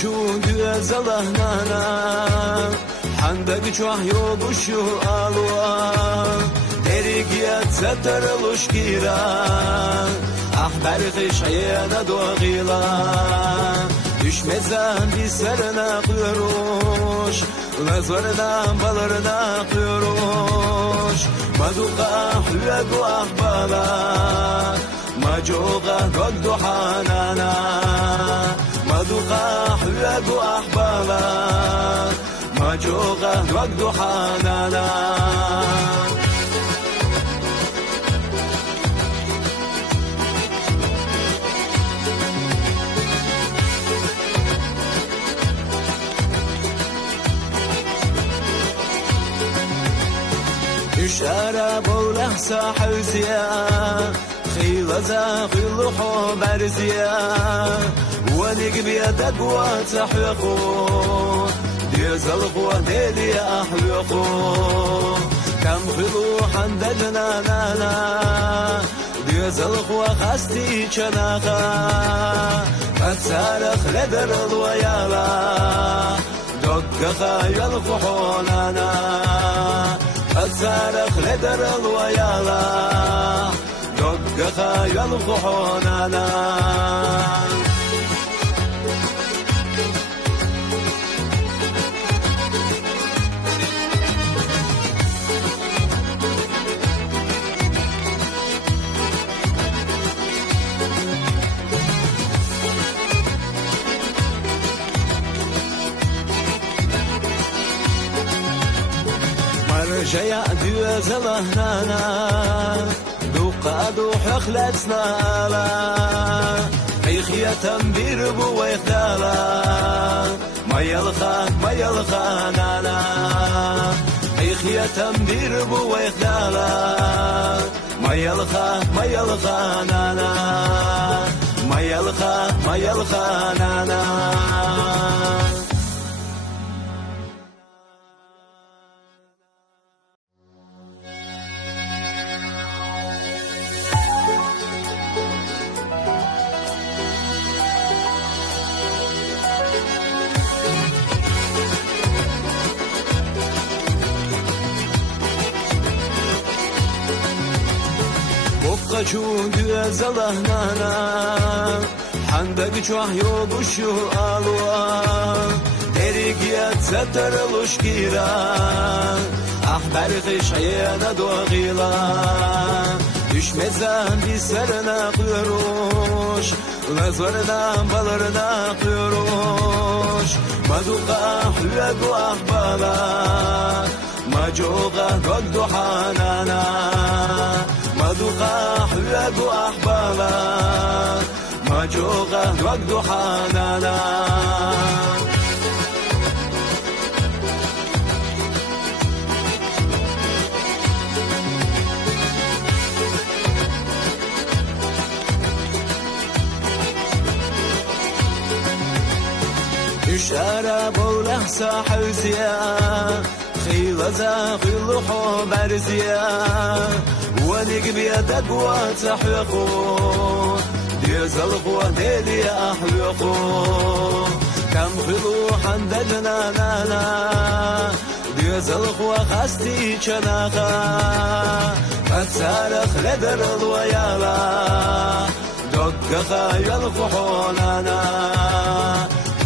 çu güzel nana handagi çuah yoguşu alwa derik yatsa tarluş gira ahber kışayana doğila düşmezden bir serine kuyruş nazardan balarına kuyruş maduka hüyegu ahbala majoga gogdu hanana maduka hüyegu ahbala majoga gogdu hanana إشارة بوله ساحل زيا خيل ذا خيل حبر زيا ولق بيدك وتحيقو ديز الخوة ديلي أحيقو كم خلو حندجنا نانا ديز الخوة خستي شناخا فتسارخ لدر الويالا دق خايل فحونانا الزارخ لدر الويالا دق خايل فحونانا مرجع دوز لهنا دوقادو حخلتنا لا حيخية تنبير بويخدالا ما يلخى نانا حيخية تنبير بويخدالا ما يلخى نانا ما يلخى نانا çu güzel nana handagi çuah yoguşu alwa derik yatsa tarluş gira ahber kışayana doğila düşmezden bir serine kuyruş nazardan balarına kuyruş maduka hüyegu ahbala majoga gogdu hanana maduka hüyegu ahbala majoga gogdu hanana إشارة بوله ساحل زيا خيل ذا خيل حبر زيا ولق بيدك وتحيقو ديز الخوة ديلي أحيقو كم خلو حندجنا نانا ديز الخوة خستي شناخا فتسارخ لدر الويالا دق خايل فحونانا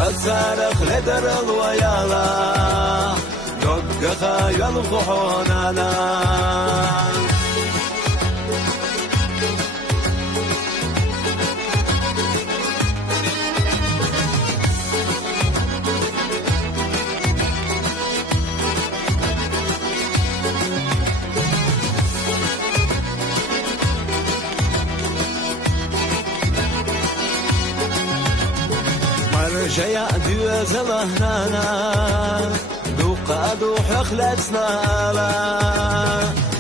الزارخ لدر الويالا دق خايل فحونانا مرجع دوز لهنا دوقادو حخلتنا لا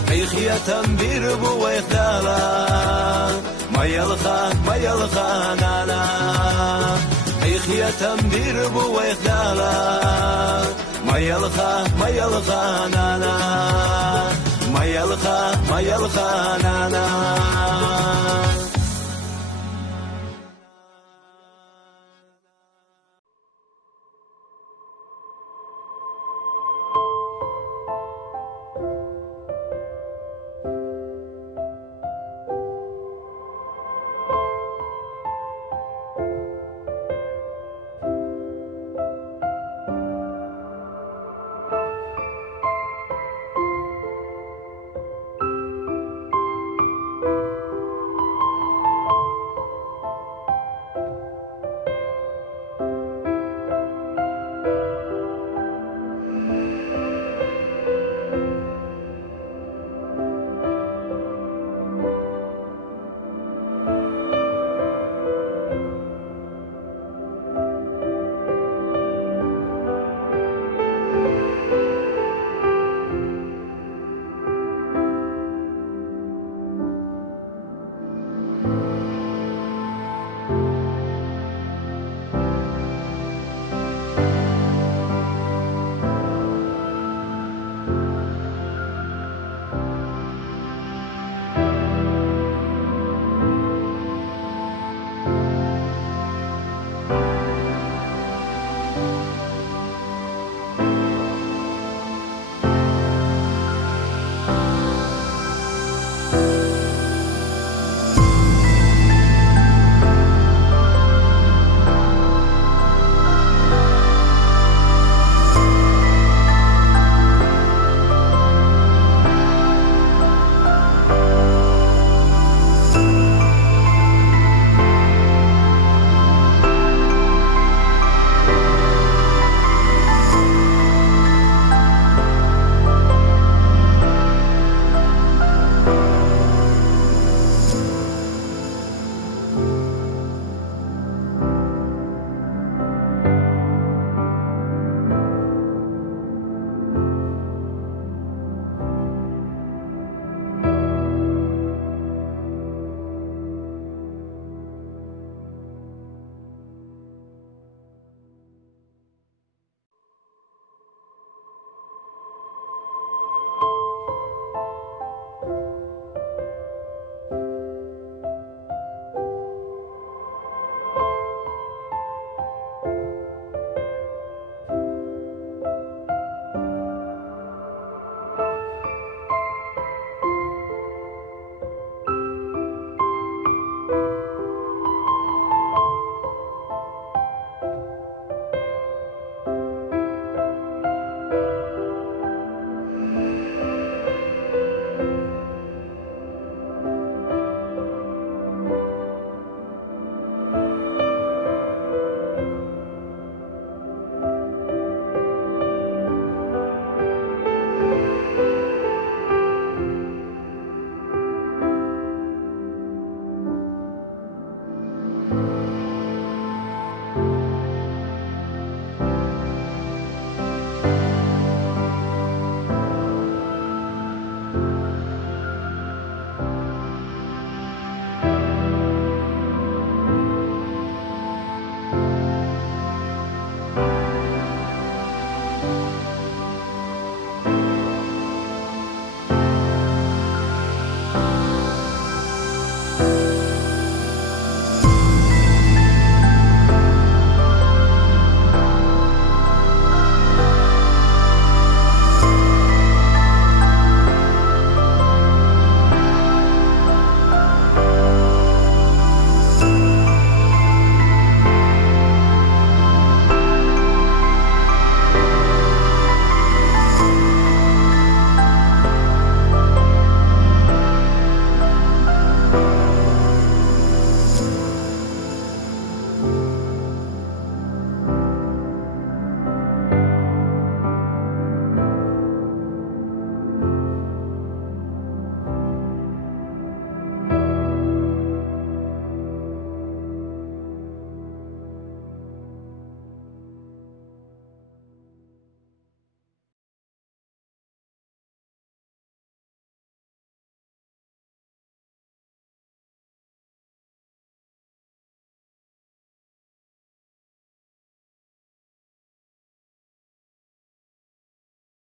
حيخية تنبير بويخدالا ما يلخى نانا حيخية تنبير بويخدالا ما يلخى نانا ما يلخى نانا